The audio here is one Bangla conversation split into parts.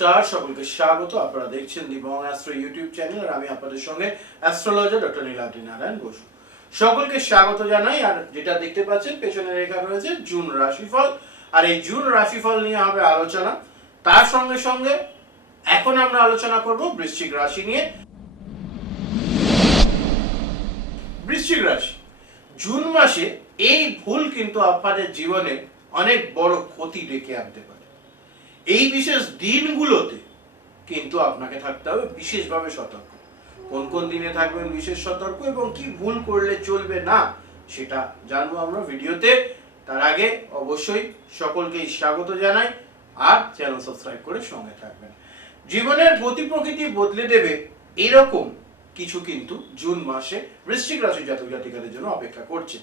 নমস্কার, সকলকে স্বাগত। আপনারা দেখছেন দিবং অ্যাস্ট্রো ইউটিউব চ্যানেল আর আমি আপনাদের সঙ্গে অ্যাস্ট্রোলজার ডক্টর নীলাদ্রি নারায়ণ বসু। সকলকে স্বাগত জানাই, আর যেটা দেখতে পাচ্ছেন পেছনে লেখা রয়েছে জুন রাশিফল। আর এই জুন রাশিফল নিয়ে হবে আলোচনা। তার সঙ্গে সঙ্গে এখন আমরা আলোচনা করব বৃশ্চিক রাশি নিয়ে। বৃশ্চিক রাশি, জুন মাসে এই ভুল কিন্তু আপনাদের জীবনে অনেক বড় ক্ষতি ডেকে আনতে পারে। এই বিশেষ দিনগুলোতে কিন্তু আপনাকে থাকতে হবে বিশেষভাবে সতর্ক। কোন কোন দিনে থাকবেন বিশেষ সতর্ক এবং কি ভুল করলে চলবে না, সেটা জানব আমরা ভিডিওতে। তার আগে অবশ্যই সকলকেই স্বাগত জানাই আর চ্যানেল সাবস্ক্রাইব করে সঙ্গে থাকবেন। জীবনের গতি প্রকৃতি বদলে দেবে এরকম কিছু কিন্তু জুন মাসে বৃশ্চিক রাশি জাতক জাতিকাদের জন্য অপেক্ষা করছে।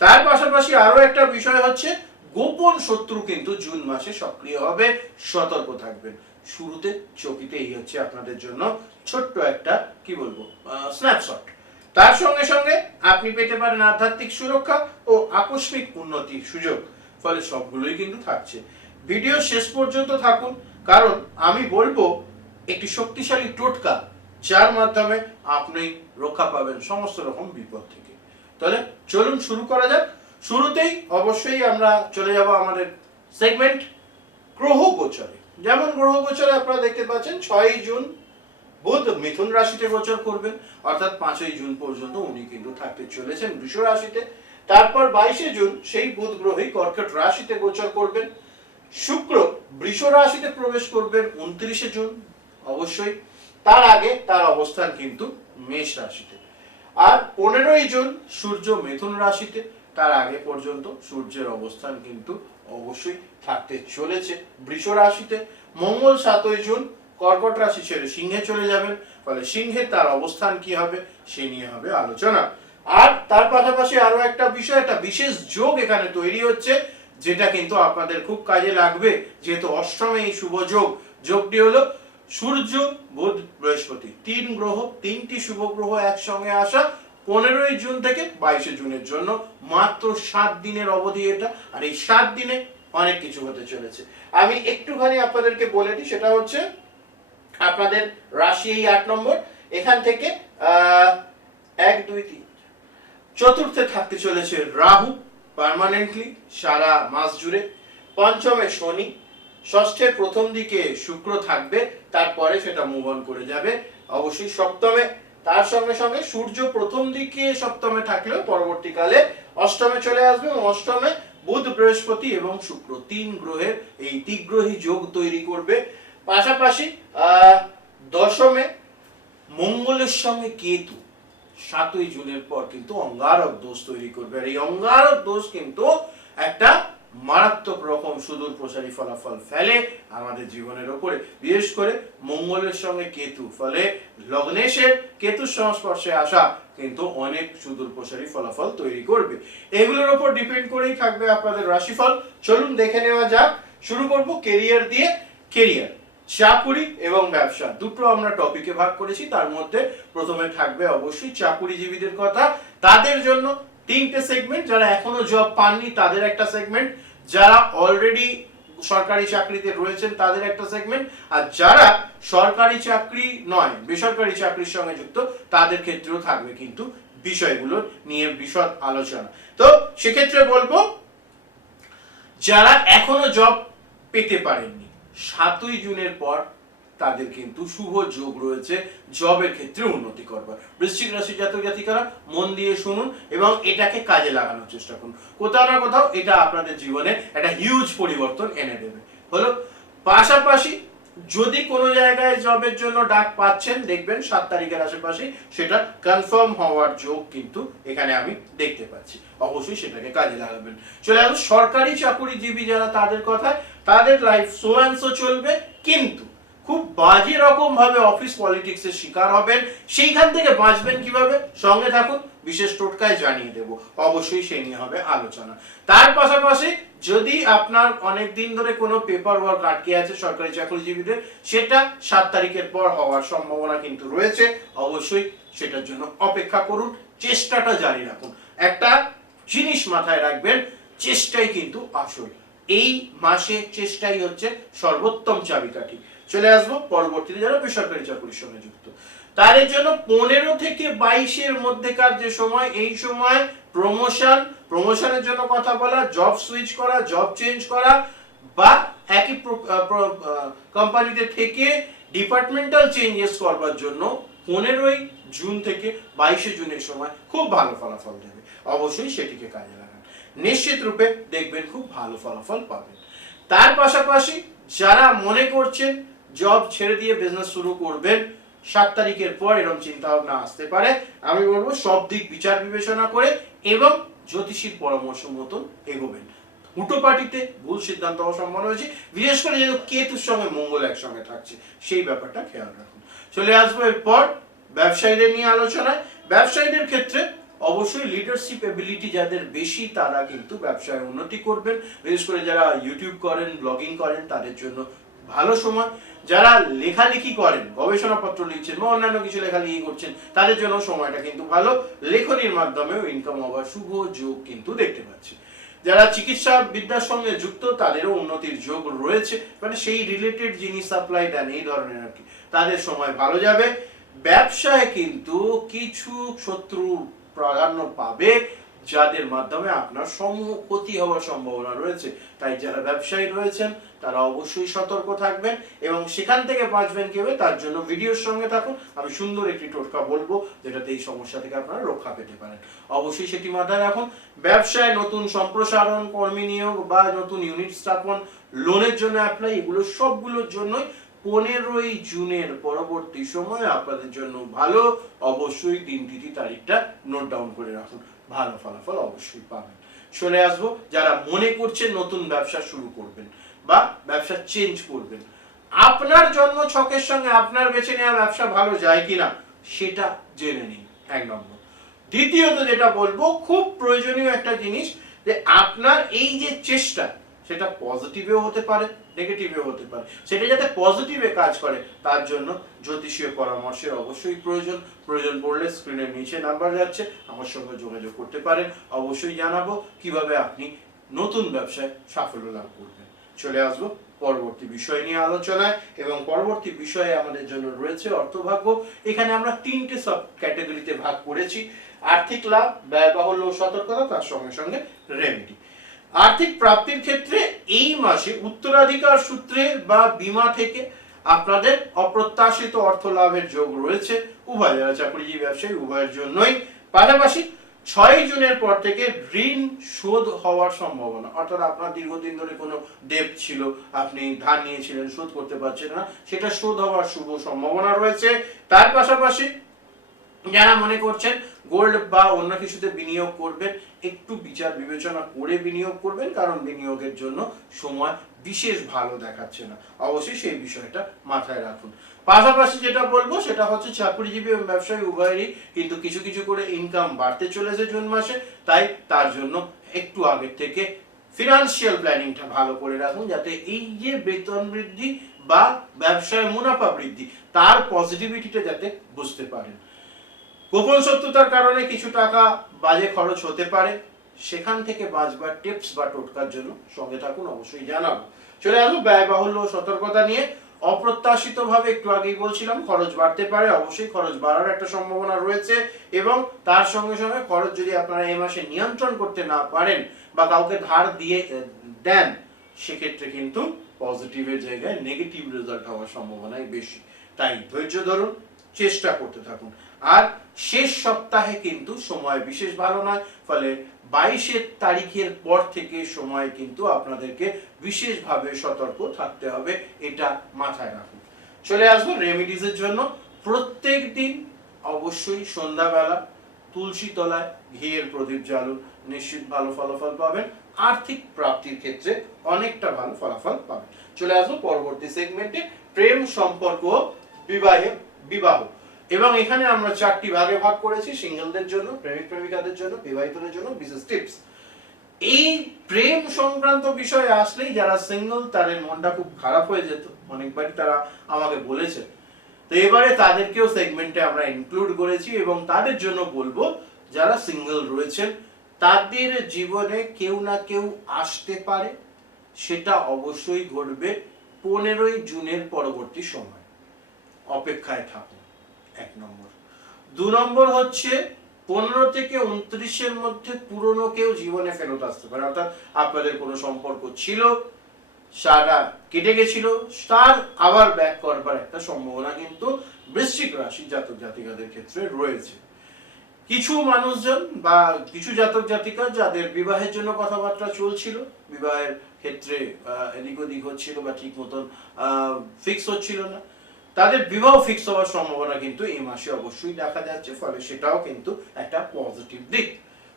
তার পাশাপাশি আরও একটা বিষয় হচ্ছে গোপন শত্রু কিন্তু জুন মাসে সক্রিয় হবে, সতর্ক থাকবেন। শুরুতে চকিতে এই হচ্ছে আপনাদের জন্য ছোট্ট একটা, কি বলব স্ন্যাপশট তার সঙ্গে সঙ্গে আপনি পেতে পারেন আধ্যাত্মিক সুরক্ষা ও আকস্মিক উন্নতির সুযোগ। ফলে সবগুলোই কিন্তু থাকছে। ভিডিও শেষ পর্যন্ত থাকুন, কারণ আমি বলব, একটি শক্তিশালী টোটকা, যার মাধ্যমে আপনি রক্ষা পাবেন সমস্ত রকম বিপদ থেকে। তাহলে চলুন শুরু করা যাক। শুরুতেই অবশ্যই আমরা চলে যাব আমাদের সেগমেন্ট গ্রহ গোচরে। যেমন গ্রহ গোচরে আপনারা দেখতে পাচ্ছেন, ছয়ই জুন বুধ মিথুন রাশিতে গোচর করবেন, অর্থাৎ পাঁচই জুন পর্যন্ত উনি কিন্তু থাকতে চলেছেন বৃষ রাশিতে। তারপর বাইশে জুন সেই বুধ গ্রহই কর্কট রাশিতে গোচর করবেন। শুক্র বৃষ রাশিতে প্রবেশ করবেন উনত্রিশে জুন, অবশ্যই। তার আগে তার অবস্থান কিন্তু মেষ রাশিতে। আর পনেরোই জুন সূর্য মিথুন রাশিতে তার আগে পর্যন্ত সূর্যের অবস্থান কিন্তু অবশ্যই থাকতে চলেছে। বৃষ রাশিতে মঙ্গল সাতই জুন কর্কট রাশি ছেড়ে সিংহে চলে যাবেন, ফলে সিংহে তার অবস্থান কি হবে সে নিয়ে হবে আলোচনা। আর তার পাশাপাশি আরও একটা বিষয়, একটা বিশেষ যোগ এখানে তৈরি হচ্ছে, যেটা কিন্তু আপনাদের খুব কাজে লাগবে, যেহেতু অষ্টমে এই শুভ যোগ। যোগটি হলো সূর্য, বুধ, বৃহস্পতি। তিন গ্রহ, তিনটি শুভ গ্রহ একসঙ্গে আসা পনেরোই জুন থেকে বাইশে জুনের জন্য। মাত্র সাত দিনের অবধি এটা, আর এই সাত দিনে অনেক কিছু হতে চলেছে। আমি একটুখানি আপনাদেরকে বলে দিই, সেটা হচ্ছে আপনাদের রাশি এই আট নম্বর, এখান থেকে এক, দুই, তিন চতুর্থে থাকতে চলেছে রাহু পার্মানেন্টলি সারা মাস জুড়ে। পঞ্চমে শনি ষষ্ঠের প্রথম দিকে শুক্র থাকবে, তারপরে সেটা মুভ অন করে যাবে। অবশ্যই সপ্তমে তার সঙ্গে সঙ্গে সূর্য প্রথম দিকে সপ্তমে থাকলেও পরবর্তীকালে অষ্টমে চলে আসবে এবং অষ্টমে বুধ, বৃহস্পতি এবং শুক্র তিন গ্রহের এই তিগ্রহী যোগ তৈরি করবে। পাশাপাশি দশমে মঙ্গলের সঙ্গে কেতু, সাতই জুনের পর কিন্তু অঙ্গারক দোষ তৈরি করবে। আর এই অঙ্গারক দোষ কিন্তু একটা মারাত্মক রকম সুদূর প্রসারী ফলাফল ফেলে আমাদের জীবনের ওপরে। বিশেষ করে মঙ্গলের সঙ্গে কেতু, ফলে লগ্নেশের কেতুর সংস্পর্শে আসা কিন্তু অনেক সুদূর প্রসারী ফলাফল তৈরি করবে। এগুলোর ওপর ডিপেন্ড করেই থাকবে আপনাদের রাশিফল। চলুন দেখে নেওয়া যাক। শুরু করব কেরিয়ার দিয়ে। কেরিয়ার চাকুরি এবং ব্যবসা। দুটো আমরা টপিকে ভাগ করেছি। তার মধ্যে প্রথমে থাকবে অবশ্যই চাকুরিজীবীদের কথা। তাদের জন্য তিনটে সেগমেন্ট যারা এখনও জব পাননি, তাদের একটা সেগমেন্ট যারা অলরেডি সরকারি চাকরিতে রয়েছেন, তাদের একটা সেগমেন্ট আর যারা সরকারি চাকরি নয়, বেসরকারি চাকরির সঙ্গে যুক্ত, তাদের ক্ষেত্রেও থাকবে কিন্তু বিষয়গুলো নিয়ে বিশদ আলোচনা। তো সেক্ষেত্রে বলব, যারা এখনও জব পেতে পারেননি, সাতই জুনের পর তাদের কিন্তু শুভ যোগ রয়েছে জবের ক্ষেত্রে উন্নতি করবার। বৃশ্চিক রাশি জাতক জাতিকারা মন দিয়ে শুনুন এবং এটাকে কাজে লাগানোর চেষ্টা করুন। কোথাও না কোথাও এটা আপনাদের জীবনে একটা হিউজ পরিবর্তন এনে দেবে। হলো, পাশাপাশি যদি কোনো জায়গায় জবের জন্য ডাক পাচ্ছেন, দেখবেন সাত তারিখের আশেপাশে সেটা কনফার্ম হওয়ার যোগ কিন্তু এখানে আমি দেখতে পাচ্ছি। অবশ্যই সেটাকে কাজে লাগাবেন। চলে আসুন, সরকারি চাকুরিজীবী যারা তাদের কথা তাদের লাইফ সো অ্যান্ড সো চলবে, কিন্তু খুব বাজে রকম ভাবে অফিস পলিটিক্স এর শিকার হবেন। সেইখান থেকে বাঁচবেন কীভাবে? সঙ্গে থাকুন, বিশেষ টোটকায় জানিয়ে দেব। অবশ্যই সেই নিয়ে হবে আলোচনা। তার পাশাপাশি যদি আপনার অনেক দিন ধরে কোনো পেপার ওয়ার্ক আটকে আছে সরকারি চাকরিজীবীদের, সেটা সাত তারিখের পর হওয়ার সম্ভাবনা কিন্তু রয়েছে। অবশ্যই সেটার জন্য অপেক্ষা করুন, চেষ্টাটা জারি রাখুন। একটা জিনিস মাথায় রাখবেন, চেষ্টাই কিন্তু আসল। এই মাসে চেষ্টাই হচ্ছে সর্বোত্তম চাবিকাঠি। চলে আসব, পরবর্তীতে যারা বেসরকারি চাকরির সঙ্গে যুক্ত। তাদের জন্য পনেরো থেকে বাইশের মধ্যেকার যে সময়, এই সময় প্রমোশন প্রমোশনের জন্য কথা বলা জব সুইচ করা জব চেঞ্জ করা, বা একই কোম্পানিতে থেকে ডিপার্টমেন্টাল চেঞ্জেস করবার জন্য পনেরোই জুন থেকে বাইশে জুনের সময় খুব ভালো ফলাফল দেবে। অবশ্যই সেটিকে কাজে লাগান। নিশ্চিত রূপে দেখবেন খুব ভালো ফলাফল পাবেন। তার পাশাপাশি যারা মনে করছেন জব ছেড়ে দিয়ে বিজনেস শুরু করবেন, সাত তারিখের পর এরকম চিন্তা ভাবনা আসতে পারে। আমি বলব, সব দিক বিচার বিবেচনা করে এবং জ্যোতিষীর পরামর্শ মতন এগোবেন। উটো পার্টিতে ভুল সিদ্ধান্ত হওয়ার সম্ভাবনা রয়েছে। বিশেষ করে যেহেতু কেতুর সঙ্গে মঙ্গল একসঙ্গে থাকছে, সেই ব্যাপারটা খেয়াল রাখুন। চলে আসব এরপর ব্যবসায়ীদের নিয়ে আলোচনায়। ব্যবসায়ীদের ক্ষেত্রে অবশ্যই লিডারশিপ এবিলিটি যাদের বেশি, তারা কিন্তু ব্যবসায় উন্নতি করবেন। বিশেষ করে যারা ইউটিউব করেন ব্লগিং করেন, তাদের জন্য ভালো সময়। যারা লেখালেখি করেন, গবেষণাপত্র লিখছেন বা অন্যান্য কিছু লেখালেখি করছেন, তাদের জন্য সময়টা কিন্তু ভালো। লেখনির মাধ্যমেও ইনকাম হওয়ার শুভ যোগ কিন্তু দেখতে পাচ্ছি। যারা চিকিৎসা বিদ্যার সঙ্গে যুক্ত, তাদেরও উন্নতির যোগ রয়েছে। মানে সেই রিলেটেড জিনিস সাপ্লাই দেন, এই ধরনের আর কি, তাদের সময় ভালো যাবে। ব্যবসায় কিন্তু কিছু শত্রু প্রাধান্য পাবে। যাদের মাধ্যমে আপনার সমূহ ক্ষতি হওয়ার সম্ভাবনা রয়েছে। তাই যারা ব্যবসায়ী রয়েছেন, তারা অবশ্যই সতর্ক থাকবেন এবং সেখান থেকে বাঁচবেন কীভাবে তার জন্য ভিডিওর সঙ্গে থাকুন। আমি সুন্দর একটি টোটকা বলব, যেটাতে এই সমস্যা থেকে আপনারা রক্ষা পেতে পারেন। অবশ্যই সেটি মাথায় রাখুন। ব্যবসায় নতুন সম্প্রসারণ, কর্মী নিয়োগ বা নতুন ইউনিট স্থাপন, লোনের জন্য অ্যাপ্লাই এগুলো সবগুলোর জন্যই পনেরোই জুনের পরবর্তী সময় আপনাদের জন্য ভালো। অবশ্যই দিন তিথি তারিখটা নোট ডাউন করে রাখুন। ভালো ফলাফল অবশ্যই পাবেন। চলে আসব, যারা মনে করছেন নতুন ব্যবসা শুরু করবেন বা ব্যবসা চেঞ্জ করবেন, আপনার জন্ম ছকের সঙ্গে আপনার বেছে নেওয়া ব্যবসা ভালো যায় কিনা সেটা জেনে নিন, এক নম্বর। দ্বিতীয়ত যেটা বলব, খুব প্রয়োজনীয় একটা জিনিস যে আপনার এই যে চেষ্টা সেটা পজিটিভেও হতে পারে নেগেটিভেও হতে পারে। সেটা যাতে পজিটিভে কাজ করে, তার জন্য জ্যোতিষীয় পরামর্শের অবশ্যই প্রয়োজন। প্রয়োজন পড়লে স্ক্রিনের নিচে নাম্বার যাচ্ছে, আমার সঙ্গে যোগাযোগ করতে পারেন। অবশ্যই জানাব কীভাবে আপনি নতুন ব্যবসায় সাফল্য লাভ করবেন। চলে আসব পরবর্তী বিষয় নিয়ে আলোচনায়, এবং পরবর্তী বিষয়ে আমাদের জন্য রয়েছে অর্থভাগ্য। এখানে আমরা তিনটে সব ক্যাটাগরিতে ভাগ করেছি। আর্থিক লাভ, ব্যয়বাহুল্য সতর্কতা, তার সঙ্গে সঙ্গে রেমেডি আর্থিক প্রাপ্তির ক্ষেত্রে এই মাসে উত্তরাধিকার সূত্রে বা বীমা থেকে আপনাদের অপ্রত্যাশিত অর্থ লাভের যোগ রয়েছে। উভয় যারা চাকরিজীবী ব্যবসায়ী, উভয়ের জন্যই। পাশাপাশি ছয় জুনের পর থেকে ঋণ শোধ হওয়ার সম্ভাবনা, অর্থাৎ আপনার দীর্ঘদিন ধরে কোনো ডেপ ছিল, আপনি ধার নিয়েছিলেন, শোধ করতে পারছেন না, সেটা শোধ হওয়ার শুভ সম্ভাবনা রয়েছে। তার পাশাপাশি যারা মনে করছেন গোল্ড বা অন্য কিছুতে বিনিয়োগ করবেন, একটু বিচার বিবেচনা করে বিনিয়োগ করবেন, কারণ বিনিয়োগের জন্য সময় বিশেষ ভালো দেখাচ্ছে না। অবশ্যই সেই বিষয়টা মাথায় রাখুন। পাশাপাশি যেটা বলব, সেটা হচ্ছে চাকরিজীবী এবং ব্যবসায়ী উভয়েরই কিন্তু কিছু কিছু করে ইনকাম বাড়তে চলেছে জুন মাসে, তাই তার জন্য একটু আগের থেকে ফিনান্সিয়াল প্ল্যানিংটা ভালো করে রাখুন, যাতে এই যে বেতন বৃদ্ধি বা ব্যবসায় মুনাফা বৃদ্ধি, তার পজিটিভিটিটা যাতে বুঝতে পারেন। গোপন শত্রুতার কারণে কিছু টাকা বাজে খরচ হতে পারে। সেখান থেকে বাঁচবার টিপস বা টোটকার জন্য সঙ্গে থাকুন, অবশ্যই জানাব। চলে আসব ব্যয়বাহুল্য সতর্কতা নিয়ে। অপ্রত্যাশিত ভাবে একটু আগেই বলছিলাম, খরচ বাড়তে পারে, অবশ্যই খরচ বাড়ার একটা সম্ভাবনা রয়েছে এবং তার সঙ্গে সঙ্গে খরচ যদি আপনারা এই মাসে নিয়ন্ত্রণ করতে না পারেন বা কাউকে ধার দিয়ে দেন, সেক্ষেত্রে কিন্তু পজিটিভের জায়গায় নেগেটিভ রেজাল্ট হওয়ার সম্ভাবনাই বেশি। তাই ধৈর্য ধরুন, চেষ্টা করতে থাকুন। আর শেষ সপ্তাহে কিন্তু সময় বিশেষ ভালো নয়, ফলে বাইশের তারিখের পর থেকে সময় কিন্তু আপনাদেরকে বিশেষভাবে সতর্ক থাকতে হবে, এটা মাথায় রাখুন। চলে আসব রেমিডিজের জন্য। প্রত্যেক দিন অবশ্যই সন্ধ্যাবেলা তুলসী তলায় ঘিয়ের প্রদীপ জ্বালুন, নিশ্চিত ভালো ফলাফল পাবেন। আর্থিক প্রাপ্তির ক্ষেত্রে অনেকটা ভালো ফলাফল পাবেন। চলে আসব পরবর্তী সেগমেন্টে প্রেম সম্পর্ক বিবাহে বিবাহ। এবং এখানে আমরা চারটি ভাগে ভাগ করেছি, সিঙ্গেলদের জন্য, প্রেমিক প্রেমিকাদের জন্য, বিবাহিতদের জন্য, বিশেষ টিপস এই প্রেম সংক্রান্ত বিষয়ে আসলেই যারা সিঙ্গেল তাদের মনটা খুব খারাপ হয়ে যেত। অনেকবারই তারা আমাকে বলেছে। তো এবারে তাদেরকেও সেগমেন্টে আমরা ইনক্লুড করেছি এবং তাদের জন্য বলব, যারা সিঙ্গেল রয়েছেন, তাদের জীবনে কেউ না কেউ আসতে পারে। সেটা অবশ্যই ঘটবে পনেরোই জুনের পরবর্তী সময়। অপেক্ষায় থাকুন। এক নম্বর। দু নম্বর হচ্ছে, পনেরো থেকে উনত্রিশের মধ্যে পুরনো কেউ জীবনে ফেরত আসতে পারে। অর্থাৎ আপনাদের কোনো সম্পর্ক ছিল, সারা কেটে গেছিল, তার আবার ব্যাক করবার একটা সম্ভাবনা কিন্তু বৃশ্চিক রাশি জাতক জাতিকাদের ক্ষেত্রে রয়েছে। কিছু মানুষজন বা কিছু জাতক জাতিকা যাদের বিবাহের জন্য কথাবার্তা চলছিল, বিবাহের ক্ষেত্রে এদিক ওদিক হচ্ছিল বা ঠিক মতন ফিক্স হচ্ছিল না। তাদের বিবাহ ফিক্স হওয়ার সম্ভাবনা কিন্তু এই মাসে অবশ্যই দেখা যাচ্ছে, ফলে সেটাও কিন্তু একটা পজিটিভ দিক।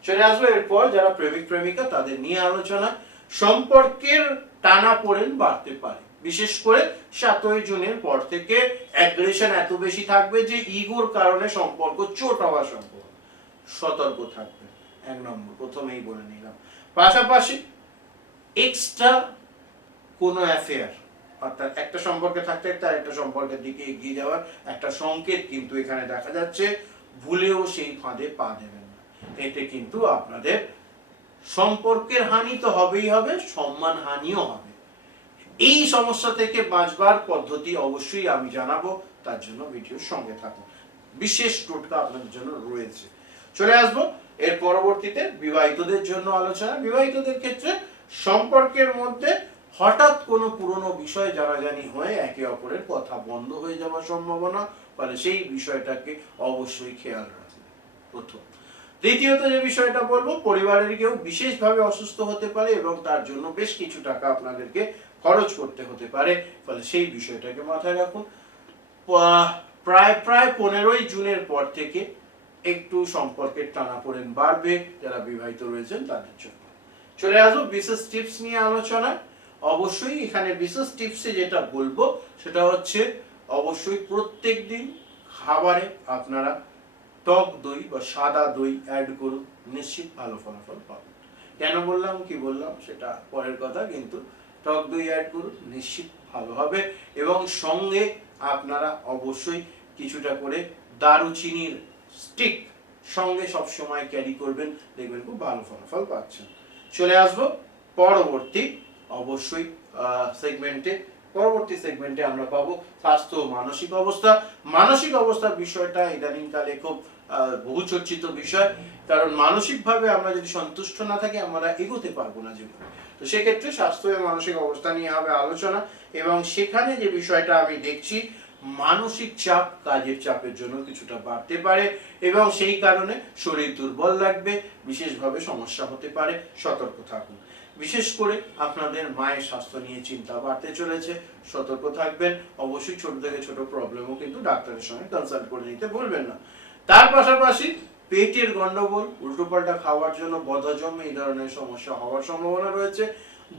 চলে আসবে এরপর, যারা প্রেমিক, প্রেমিকা, তাদের নিয়ে আলোচনা। সম্পর্কের টানা পড়েন বাড়তে পারে। বিশেষ করে সাতই জুনের পর থেকে অ্যাগ্রেশন এত বেশি থাকবে যে ইগোর কারণে সম্পর্ক চোট হওয়া সম্ভব সতর্ক থাকবে এক নম্বর, প্রথমেই বলে নিলাম। পাশাপাশি এক্সট্রা কোনো অ্যাফেয়ার অর্থাৎ একটা সম্পর্কে থাকতে থাকতে আরেকটা সম্পর্কের দিকে এগিয়ে যাওয়ার একটা সংকেত কিন্তু এখানে দেখা যাচ্ছে। ভুলেও সেই ফাঁদে পা দেবেন না। এতে কিন্তু আপনাদের সম্পর্কের হানি তো হবেই হবে, সম্মান হানিও হবে। এই সমস্যা থেকে বাঁচবার পদ্ধতি অবশ্যই আমি জানাব, তার জন্য ভিডিওর সঙ্গে থাকুন। বিশেষ টোটকা আপনাদের জন্য রয়েছে। চলে আসব এর পরবর্তীতে বিবাহিতদের জন্য আলোচনা। বিবাহিতদের ক্ষেত্রে সম্পর্কের মধ্যে হঠাৎ কোনো পুরনো বিষয় জানাজানি হয়ে একে অপরের কথা বন্ধ হয়ে যাওয়ার সম্ভাবনা, ফলে সেই বিষয়টাকে অবশ্যই খেয়াল রাখুন প্রথম। দ্বিতীয়ত যে বিষয়টা বলব, পরিবারের কেউ বিশেষভাবে অসুস্থ হতে পারে এবং তার জন্য বেশ কিছু টাকা আপনাদেরকে খরচ করতে হতে পারে, ফলে সেই বিষয়টাকে মাথায় রাখুন। প্রায় প্রায় পনেরোই জুনের পর থেকে একটু সম্পর্কের টানাপোড়েন বাড়বে, যারা বিবাহিত রয়েছেন তাদের জন্য। চলে আসব বিশেষ টিপস নিয়ে আলোচনা অবশ্যই এখানে বিশেষ টিপসে যেটা বলব, সেটা হচ্ছে অবশ্যই প্রত্যেক দিন খাবারে আপনারা টক দই বা সাদা দই অ্যাড করুন, নিশ্চিত ভালো ফলাফল পাবেন। কেন বললাম, কি বললাম, সেটা পরের কথা, কিন্তু টক দই অ্যাড করুন, নিশ্চিত ভালো হবে এবং সঙ্গে আপনারা অবশ্যই কিছুটা করে দারুচিনির স্টিক সঙ্গে সব সময় ক্যারি করবেন, দেখবেন খুব ভালো ফলাফল পাচ্ছেন। চলে আসব পরবর্তী অবশ্যই সেগমেন্টে পরবর্তী সেগমেন্টে আমরা পাবো স্বাস্থ্য মানসিক অবস্থা। মানসিক অবস্থার বিষয়টা ইদানিংকালে খুব আহ, বহু চর্চিত বিষয়। কারণ মানসিকভাবে আমরা যদি সন্তুষ্ট না থাকি আমরা এগোতে পারব না জীবনে। তো সেক্ষেত্রে স্বাস্থ্য এবং মানসিক অবস্থা নিয়ে হবে আলোচনা এবং সেখানে যে বিষয়টা আমি দেখছি মানসিক চাপ কাজের চাপের জন্য কিছুটা বাড়তে পারে এবং সেই কারণে শরীর দুর্বল লাগবে বিশেষভাবে সমস্যা হতে পারে। সতর্ক থাকুন। বিশেষ করে আপনাদের মায়ের স্বাস্থ্য নিয়ে চিন্তা বাড়তে চলেছে, সতর্ক থাকবেন, অবশ্যই ছোট থেকে ছোট প্রবলেমও কিন্তু ডাক্তারের সঙ্গে কনসাল্ট করে নিতে বলবেন না। তার পাশাপাশি পেটের গন্ডগোল, উল্টোপাল্টা খাওয়ার জন্য বদহজম এই ধরনের সমস্যা হওয়ার সম্ভাবনা রয়েছে।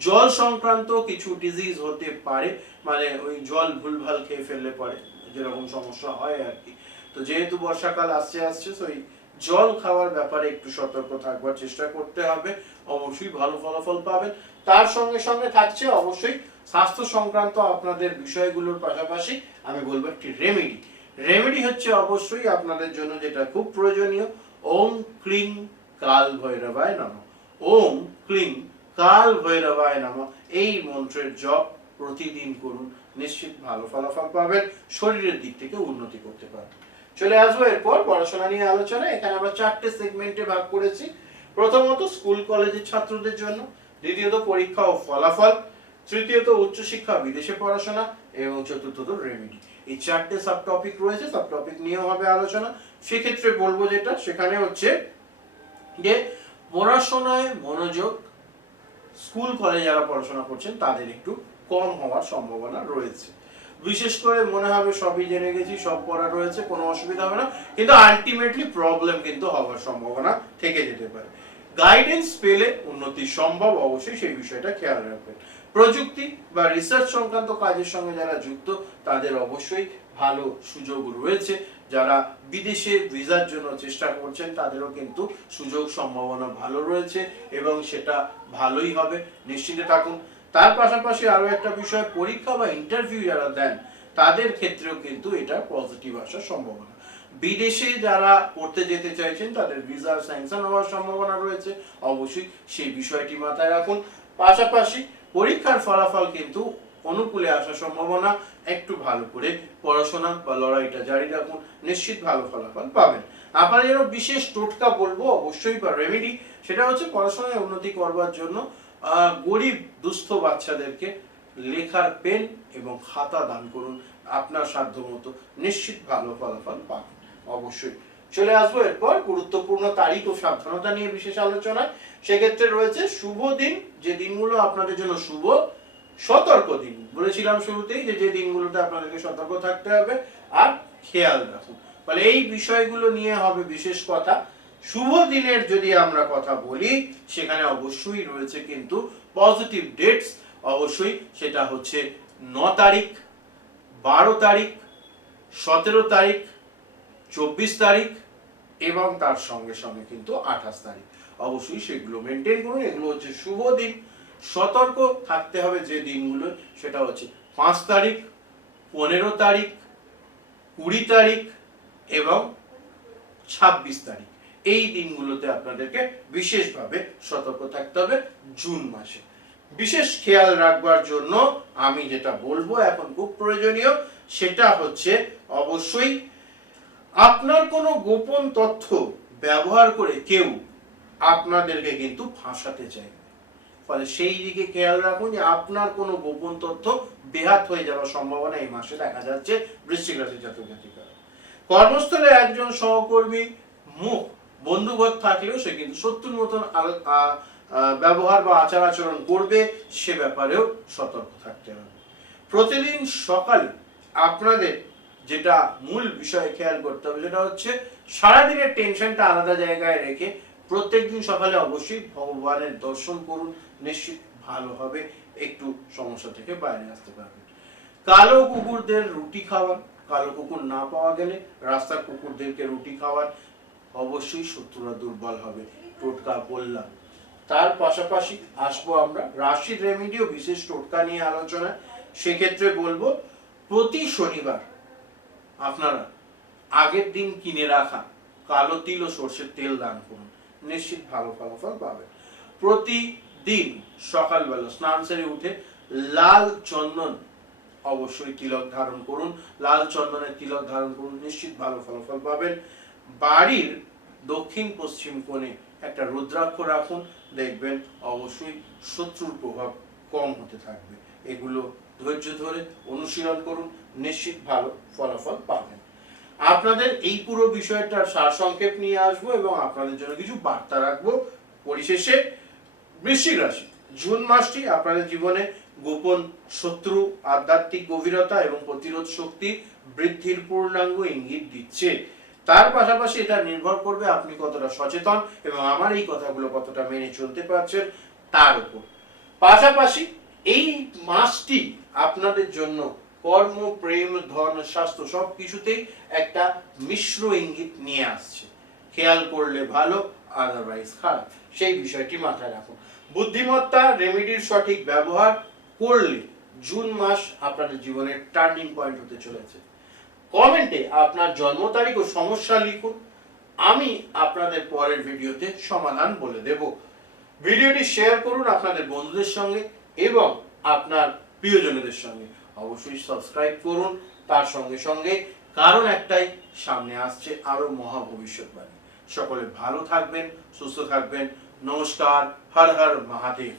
জল সংক্রান্ত কিছু ডিজিজ হতে পারে মানে ওই জল ভুলভাল খেয়ে ফেললে পরে যেরকম সমস্যা হয় আর কি। তো যেহেতু বর্ষাকাল আসছে আসছে এই জল খাওয়ার ব্যাপারে একটু সতর্ক থাকবার চেষ্টা করতে হবে। অবশ্যই ভালো ফলাফল পাবেন। তার সঙ্গে সঙ্গে থাকছে অবশ্যই স্বাস্থ্য সংক্রান্ত আপনাদের বিষয়গুলোর পাশাপাশি আমি বলব একটি রেমেডি রেমেডি হচ্ছে অবশ্যই আপনাদের জন্য যেটা খুব প্রয়োজনীয়, ওম ক্লিং কাল ভৈরবায় নম। ওম ক্লিং কাল ভৈরবায় নম। এই মন্ত্রের জপ প্রতিদিন করুন। নিশ্চিত ভালো ফলাফল পাবেন। শরীরের দিক থেকে উন্নতি করতে পারবেন। চলে আসব এরপর পড়াশোনা নিয়ে আলোচনা। এখানে আমরা চারটে সেগমেন্টে ভাগ করেছি। প্রথমত স্কুল কলেজের ছাত্রদের জন্য, দ্বিতীয়ত পরীক্ষা ও ফলাফল, তৃতীয়ত উচ্চশিক্ষা, বিদেশে পড়াশোনা, এবং চতুর্থত রেমেডি এই চারটে সাব টপিক রয়েছে সাব টপিক নিয়েও হবে আলোচনা। সেক্ষেত্রে বলব যেটা, সেখানে হচ্ছে যে পড়াশোনায় মনোযোগ স্কুল কলেজে যারা পড়াশোনা করছেন, তাদের একটু কম হওয়ার সম্ভাবনা রয়েছে। বিশেষ করে মনে হবে সবই জেনে গেছি, সব পড়া রয়েছে, কোনো অসুবিধা হবে না। কিন্তু আলটিমেটলি প্রবলেম কিন্তু হওয়ার সম্ভাবনা থেকে যেতে পারে। গাইডেন্স পেলে উন্নতি সম্ভব অবশ্যই, সেই বিষয়টা খেয়াল রাখবেন। প্রযুক্তি বা রিসার্চ সংক্রান্ত কাজের সঙ্গে যারা যুক্ত, তাদের অবশ্যই ভালো সুযোগ রয়েছে। যারা বিদেশে ভিসার জন্য চেষ্টা করছেন, তাদেরও কিন্তু সুযোগ সম্ভাবনা ভালো রয়েছে এবং সেটা ভালোই হবে। নিশ্চিন্তে থাকুন। তার পাশাপাশি আরও একটা বিষয়, পরীক্ষা বা ইন্টারভিউ যারা দেন, তাদের ক্ষেত্রেও কিন্তু এটা পজিটিভ আসার সম্ভাবনা। বিদেশে যারা পড়তে যেতে চাইছেন, তাদের ভিসা স্যাংশন হওয়ার সম্ভাবনা রয়েছে। অবশ্যই সেই বিষয়টি মাথায় রাখুন। পাশাপাশি পরীক্ষার ফলাফল কিন্তু অনুকূলে আসার সম্ভাবনা। একটু ভালো করে পড়াশোনা বা লড়াইটা জারি রাখুন। নিশ্চিত ভালো ফলাফল পাবেন। আপনারা যেন বিশেষ টোটকা বলব অবশ্যই বা রেমেডি সেটা হচ্ছে পড়াশোনায় উন্নতি করবার জন্য গরিব, দুস্থ বাচ্চাদেরকে লেখার পেন এবং খাতা দান করুন। আপনার সাধ্য মতো নিশ্চিত ভালো ফলাফল পাবেন, অবশ্যই। চলে আসব এরপর গুরুত্বপূর্ণ তারিখ ও সাবধানতা নিয়ে বিশেষ আলোচনায়। সেক্ষেত্রে রয়েছে শুভ দিন, যে দিনগুলো আপনাদের জন্য শুভ, সতর্ক দিন। বলেছিলাম শুরুতেই যে যে দিনগুলোতে আপনাদেরকে সতর্ক থাকতে হবে। আর খেয়াল রাখুন। ফলে এই বিষয়গুলো নিয়ে হবে বিশেষ কথা। শুভ দিনের যদি আমরা কথা বলি, সেখানে অবশ্যই রয়েছে কিন্তু পজিটিভ ডেটস অবশ্যই সেটা হচ্ছে ন তারিখ, বারো তারিখ, সতেরো তারিখ, চব্বিশ তারিখ এবং তার সঙ্গে সঙ্গে কিন্তু আঠাশ তারিখ। অবশ্যই সেগুলো মেনটেন করুন, এগুলো হচ্ছে শুভ দিন। সতর্ক থাকতে হবে যে দিনগুলো, সেটা হচ্ছে পাঁচ তারিখ, পনেরো তারিখ, কুড়ি তারিখ এবং ছাব্বিশ তারিখ। এই দিনগুলোতে আপনাদেরকে বিশেষভাবে সতর্ক থাকতে হবে জুন মাসে। বিশেষ খেয়াল রাখবার জন্য আমি যেটা বলব এখন খুব প্রয়োজনীয়, সেটা হচ্ছে অবশ্যই আপনার কোনো গোপন তথ্য ব্যবহার করে কেউ আপনাদেরকে কিন্তু ফাঁসাতে চাইবে ফলে সেই দিকে খেয়াল রাখুন যে আপনার কোনো গোপন তথ্য বেহাত হয়ে যাওয়ার সম্ভাবনা এই মাসে দেখা যাচ্ছে বৃশ্চিক রাশির জাতক জাতিকা কর্মস্থলে একজন সহকর্মী মুখ বন্ধুগত থাকলেও সে কিন্তু শত্রুর মতন ব্যবহার বা আচার আচরণ করবে, সে ব্যাপারেও সতর্ক থাকতে হবে। প্রতিদিন সকালে আপনাদের যেটা মূল বিষয়ে খেয়াল করতে হবে সেটা হচ্ছে, সারাদিনের টেনশনটা আলাদা জায়গায় রেখে প্রত্যেকদিন সকালে অবশ্যই ভগবানের দর্শন করুন, নিশ্চিত ভালো হবে, একটু সমস্যা থেকে বাইরে আসতে পারবেন। কালো কুকুরদের রুটি খাওয়ান, কালো কুকুর না পাওয়া গেলে রাস্তার কুকুরদেরকে রুটি খাওয়ান অবশ্যই শত্রুরা দুর্বল হবে, টোটকা বললাম। তার পাশাপাশি আসব আমরা। রাশির রেমিডিও বিশেষ টোটকা নিয়ে আলোচনা। সেক্ষেত্রে বলব, প্রতি শনিবার আপনারা আগের দিন কিনে রাখা কালো তিল ও সর্ষের তেল দান করুন। নিশ্চিত ভালো ফলাফল পাবেন। প্রতিদিন সকালবেলা স্নান সেরে উঠে লাল চন্দন অবশ্যই তিলক ধারণ করুন। লাল চন্দনের তিলক ধারণ করুন। নিশ্চিত ভালো ফলাফল পাবেন। বাড়ির দক্ষিণ পশ্চিম কোণে একটা রুদ্রাক্ষ রাখুন, দেখবেন অবশ্যই শত্রুর প্রভাব কম হতে থাকবে। এগুলো ধৈর্য ধরে অনুশীলন করুন, নিশ্চিত ভালো ফলাফল পাবেন। আপনাদের এই পুরো বিষয়টার সারসংক্ষেপ নিয়ে আসব এবং আপনাদের জন্য কিছু বার্তা রাখব। পরিশেষে বৃশ্চিক রাশি। জুন মাসটি আপনাদের জীবনে গোপন শত্রু, আধ্যাত্মিক গভীরতা এবং প্রতিরোধ শক্তি বৃদ্ধির পূর্ণাঙ্গ ইঙ্গিত দিচ্ছে। তার পাশাপাশি এটা নির্ভর করবে আপনি কতটা সচেতন এবং আমার এই কথাগুলো কতটা মেনে চলতে পারছেন তার উপর। পাশাপাশি এই মাসটি আপনাদের জন্য কর্ম, প্রেম, ধন, স্বাস্থ্য সব কিছুতেই একটা মিশ্র ইঙ্গিত নিয়ে আসছে। খেয়াল করলে ভালো আদারওয়াইজ খারাপ। সেই বিষয়টি মাথায় রাখুন বুদ্ধিমত্তা রেমিডির সঠিক ব্যবহার করলে জুন মাস আপনাদের জীবনের টার্নিং পয়েন্ট হতে চলেছে। কমেন্টে আপনার জন্ম তারিখ ও সমস্যা লিখুন। আমি আপনাদের পরের ভিডিওতে সমাধান বলে দেব। ভিডিওটি শেয়ার করুন আপনাদের বন্ধুদের সঙ্গে এবং আপনার প্রিয়জনদের সঙ্গে। অবশ্যই সাবস্ক্রাইব করুন। তার সঙ্গে সঙ্গে কারণ একটাই, সামনে আসছে আরও মহা ভবিষ্যৎবাণী। সকলে ভালো থাকবেন, সুস্থ থাকবেন। নমস্কার, হর হর মহাদেব।